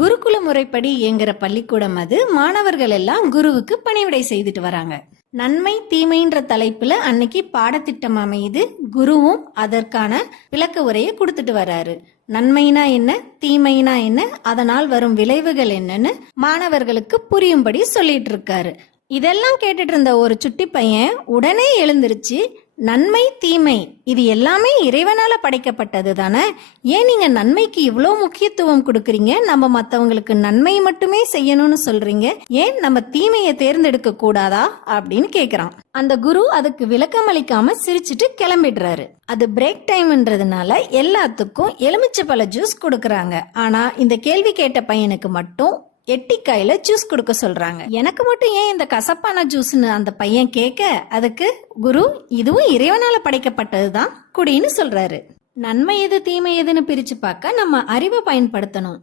குருகுல முறைப்படி இயங்குற பள்ளிக்கூடம் அது. மாணவர்கள் எல்லாம் குருவுக்கு பணிவிடை செய்துட்டு வராங்க. நன்மை தீமைன்ற தலைப்புல அன்னைக்கு பாடத்திட்டம் அமையுது. குருவும் அதற்கான விளக்க உரையை கொடுத்துட்டு வர்றாரு. நன்மைனா என்ன, தீமைனா என்ன, அதனால் வரும் விளைவுகள் என்னன்னு மாணவர்களுக்கு புரியும்படி சொல்லிட்டு இருக்காரு. இதெல்லாம் கேட்டுட்டு இருந்த ஒரு சுட்டி பையன் உடனே எழுந்திருச்சு, நன்மை தீமை இது எல்லாமே இறைவனால படைக்கப்பட்டது தானே, ஏன் நீங்க நன்மைக்கு இவ்வளோ முக்கியத்துவம் கொடுக்குறீங்க, நம்ம மற்றவங்களுக்கு நன்மை மட்டுமே செய்யணும்னு சொல்றீங்க, ஏன் நம்ம தீமையை தேர்ந்தெடுக்க கூடாதா அப்படின்னு கேக்குறான். அந்த குரு அதுக்கு விளக்கம் அளிக்காம சிரிச்சுட்டு கிளம்பிடுறாரு. அது பிரேக் டைம்ன்றதுனால எல்லாத்துக்கும் எலுமிச்சைப்பழ ஜூஸ் கொடுக்கறாங்க. ஆனா இந்த கேள்வி கேட்ட பையனுக்கு மட்டும் எட்டிக்காயில ஜூஸ் கொடுக்க சொல்றாங்க. எனக்கு மட்டும் ஏன் இந்த கசப்பான ஜூஸ்னு அந்த பையன் கேட்க, அதுக்கு குரு இதுவும் இறைவனால படைக்கப்பட்டதுதான், குடின்னு சொல்றாரு. நன்மை எது தீமை எதுன்னு பிரிச்சு பார்க்க நம்ம அறிவை பயன்படுத்தணும்.